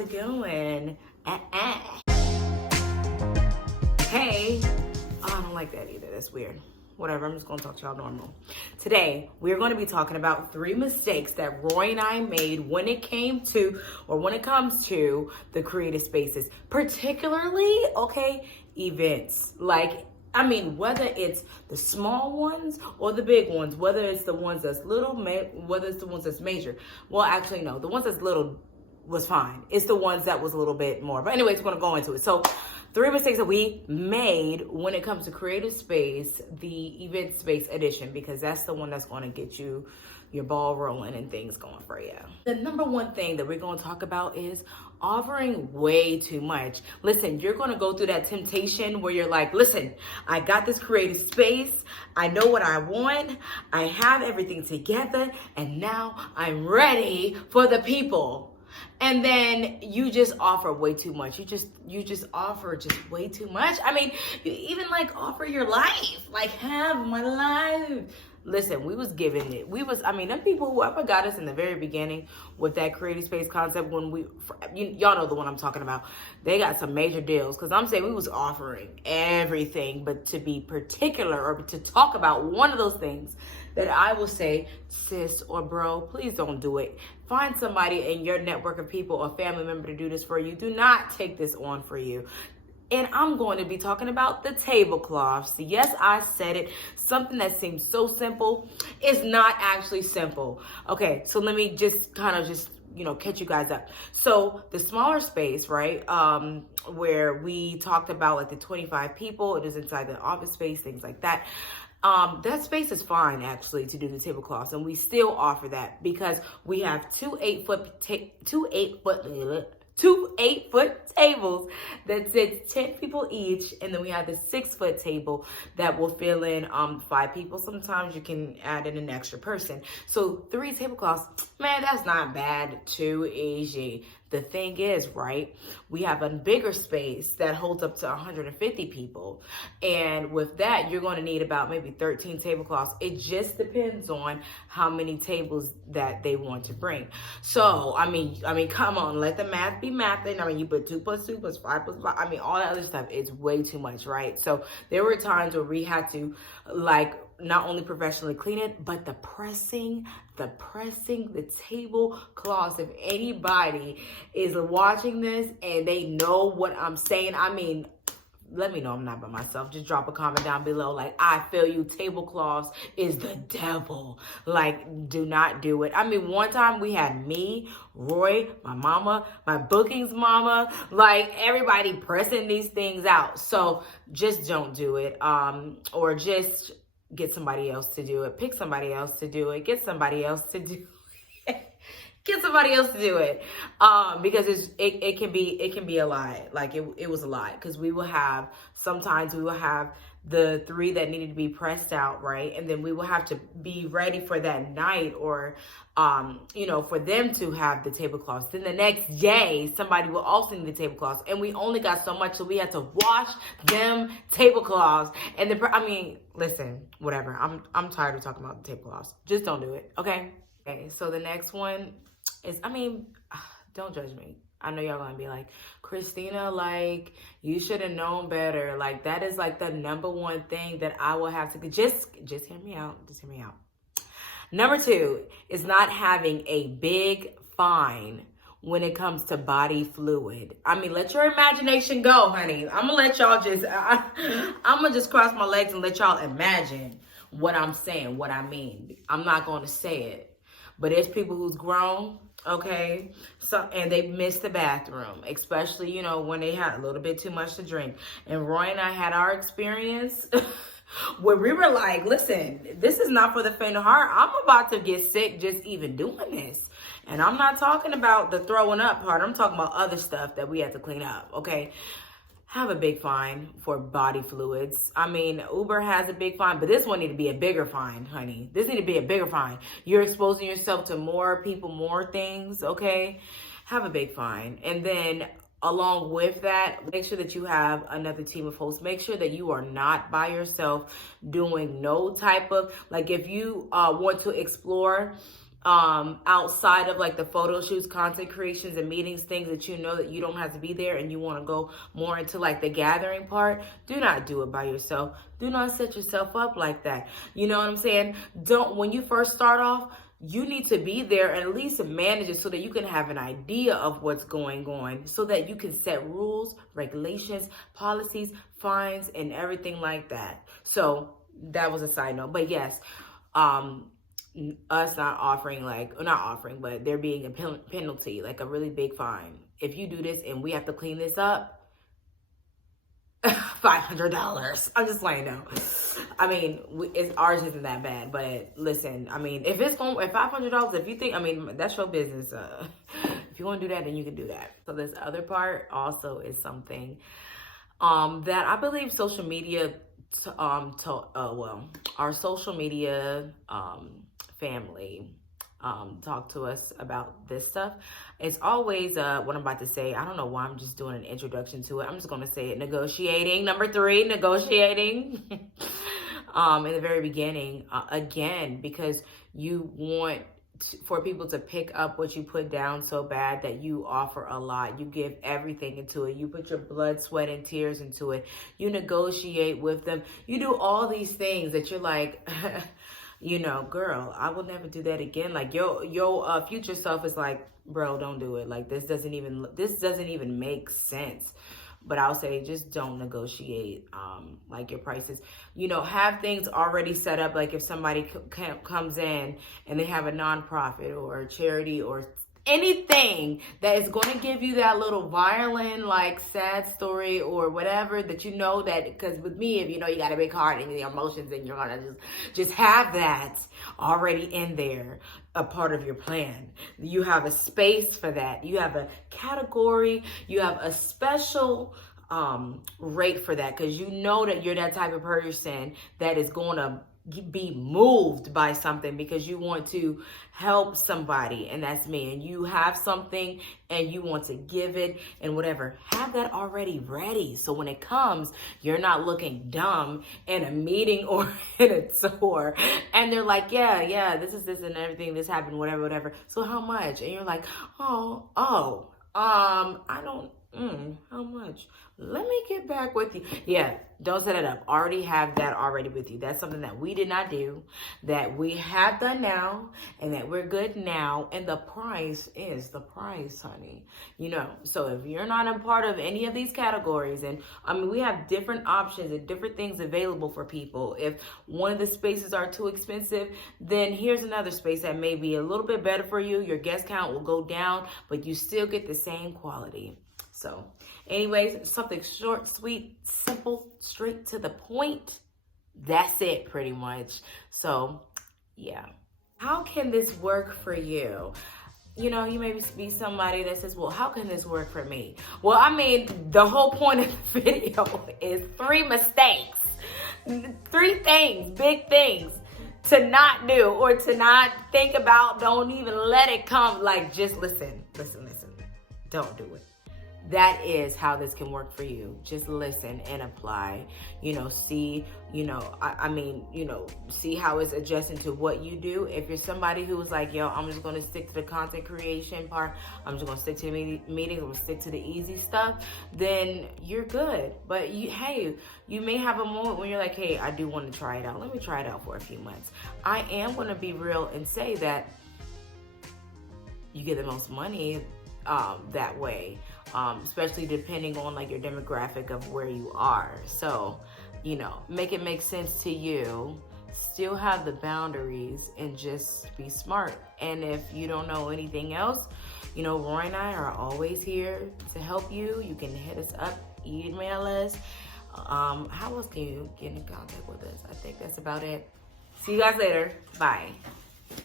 how's it going? Hey, oh, I don't like that either. That's weird. Whatever, I'm just gonna talk to y'all normal. Today, we're gonna be talking about 3 mistakes that Roy and I made when it comes to the creative spaces, particularly, events. Whether it's the small ones or the big ones, whether it's the ones that's little, whether it's the ones that's major. Well, actually, no, the ones that's little was fine. It's the ones that was a little bit more. But anyways, we're gonna go into it. So 3 mistakes that we made when it comes to creative space, the event space edition, because that's the one that's going to get you your ball rolling and things going for you. The number one thing that we're going to talk about is offering way too much. Listen, you're going to go through that temptation where you're like, listen, I got this creative space. I know what I want. I have everything together. And now I'm ready for the people. And then you just offer way too much. You just offer just way too much. I mean, you even offer your life, have my life. Listen, we was giving it. Them people, whoever got us in the very beginning with that creative space concept, when y'all know the one I'm talking about, they got some major deals. Because I'm saying we was offering everything, but to be particular or to talk about one of those things that I will say, sis or bro, please don't do it. Find somebody in your network of people or family member to do this for you. Do not take this on for you. And I'm going to be talking about the tablecloths. Yes, I said it. Something that seems so simple is not actually simple. Okay, so let me just catch you guys up. So the smaller space, right, where we talked about the 25 people, it is inside the office space, things like that. That space is fine actually to do the tablecloths, and we still offer that because we have two 8-foot tables that sits 10 people each, and then we have the 6-foot table that will fill in 5 people. Sometimes you can add in an extra person. So 3 tablecloths, man, that's not bad. Too easy. The thing is, right, we have a bigger space that holds up to 150 people. And with that, you're going to need about maybe 13 tablecloths. It just depends on how many tables that they want to bring. So, I mean, come on, let the math be mathing. You put 2 plus 2 plus 5 plus 5. All that other stuff is way too much, right? So there were times where we had to not only professionally clean it, but the pressing, the tablecloths. If anybody is watching this and they know what I'm saying, let me know I'm not by myself. Just drop a comment down below. I feel you. Tablecloths is the devil. Do not do it. One time we had me, Roy, my mama, my bookings mama, everybody pressing these things out. So just don't do it. Or just get somebody else to do it. Pick somebody else to do it. Get somebody else to do it. Get somebody else to do it. Because it can be a lie. It was a lie. Because sometimes we will have the 3 that needed to be pressed out, right? And then we will have to be ready for that night or, for them to have the tablecloths. Then the next day, somebody will also need the tablecloths. And we only got so much, so we had to wash them tablecloths. And listen, whatever. I'm tired of talking about the tablecloths. Just don't do it, okay? Okay, so the next one is, don't judge me. I know y'all gonna be like, Christina, you should have known better. That is the number one thing that I will have to just hear me out. Just hear me out. Number 2 is not having a big fine when it comes to body fluid. Let your imagination go, honey. I'm gonna let y'all I'm gonna just cross my legs and let y'all imagine what I'm saying, what I mean. I'm not gonna say it. But there's people who's grown, okay, and they missed the bathroom, especially, when they had a little bit too much to drink. And Roy and I had our experience where we were like, listen, this is not for the faint of heart. I'm about to get sick just even doing this. And I'm not talking about the throwing up part. I'm talking about other stuff that we had to clean up, okay? Have a big fine for body fluids. Uber has a big fine, but this one need to be a bigger fine, honey. This need to be a bigger fine. You're exposing yourself to more people, more things, okay? Have a big fine. And then along with that, make sure that you have another team of hosts. Make sure that you are not by yourself doing no type of, if you want to explore outside of like the photo shoots, content creations, and meetings, things that you know that you don't have to be there and you want to go more into like the gathering part, do not do it by yourself. Do not set yourself up like that. You know what I'm saying? When you first start off, you need to be there and at least manage it so that you can have an idea of what's going on, so that you can set rules, regulations, policies, fines, and everything like that. So that was a side note. But yes, us not offering, but there being a penalty, like a really big fine. If you do this and we have to clean this up, $500. I'm just playing now. I mean, ours isn't that bad, but listen, I mean, if $500, if you think, I mean, that's your business. If you want to do that, then you can do that. So this other part also is something that I believe social media, our social media family talk to us about this stuff. It's always what I'm about to say. I don't know why I'm just doing an introduction to it. I'm just going to say it. Negotiating. Number 3, negotiating. In the very beginning, again, because you want for people to pick up what you put down so bad that you offer a lot. You give everything into it. You put your blood, sweat, and tears into it. You negotiate with them. You do all these things that you're like, you know, girl, I will never do that again. Like your future self is like, bro, don't do it. Like this doesn't even make sense. But I'll say, just don't negotiate like your prices. You know, have things already set up. Like if somebody comes in and they have a nonprofit or a charity or anything that is going to give you that little violin, like sad story or whatever, that you know that, because with me, if you know you got a big heart and the emotions, and you're going to just have that already in there, a part of your plan. You have a space for that. You have a category. You have a special rate for that, because you know that you're that type of person that is going to be moved by something because you want to help somebody, and that's me, and you have something and you want to give it and whatever. Have that already ready, so when it comes, you're not looking dumb in a meeting or in a tour and they're like, yeah, this is this and everything, this happened, whatever, so how much? And you're like, I don't, how much? Let me get back with you. Yeah, don't set it up. Already have that already with you. That's something that we did not do, that we have done now, and that we're good now. And the price is the price, honey. You know, so if you're not a part of any of these categories, and I mean, we have different options and different things available for people. If one of the spaces are too expensive, then here's another space that may be a little bit better for you. Your guest count will go down, but you still get the same quality. So anyways, something short, sweet, simple, straight to the point. That's it pretty much. So yeah. How can this work for you? You know, you may be somebody that says, well, how can this work for me? Well, I mean, the whole point of the video is 3 mistakes, 3 things, big things to not do or to not think about. Don't even let it come. Like, just listen. Don't do it. That is how this can work for you. Just listen and apply, see, see how it's adjusting to what you do. If you're somebody who's like, yo, I'm just going to stick to the content creation part, I'm just going to stick to the meetings, I'm going to stick to the easy stuff, then you're good. But you may have a moment when you're like, hey, I do want to try it out. Let me try it out for a few months. I am going to be real and say that you get the most money that way. Especially depending on like your demographic of where you are. So, make it make sense to you, still have the boundaries, and just be smart. And if you don't know anything else, Roy and I are always here to help you. You can hit us up, email us. How else can you get in contact with us? I think that's about it. See you guys later. Bye.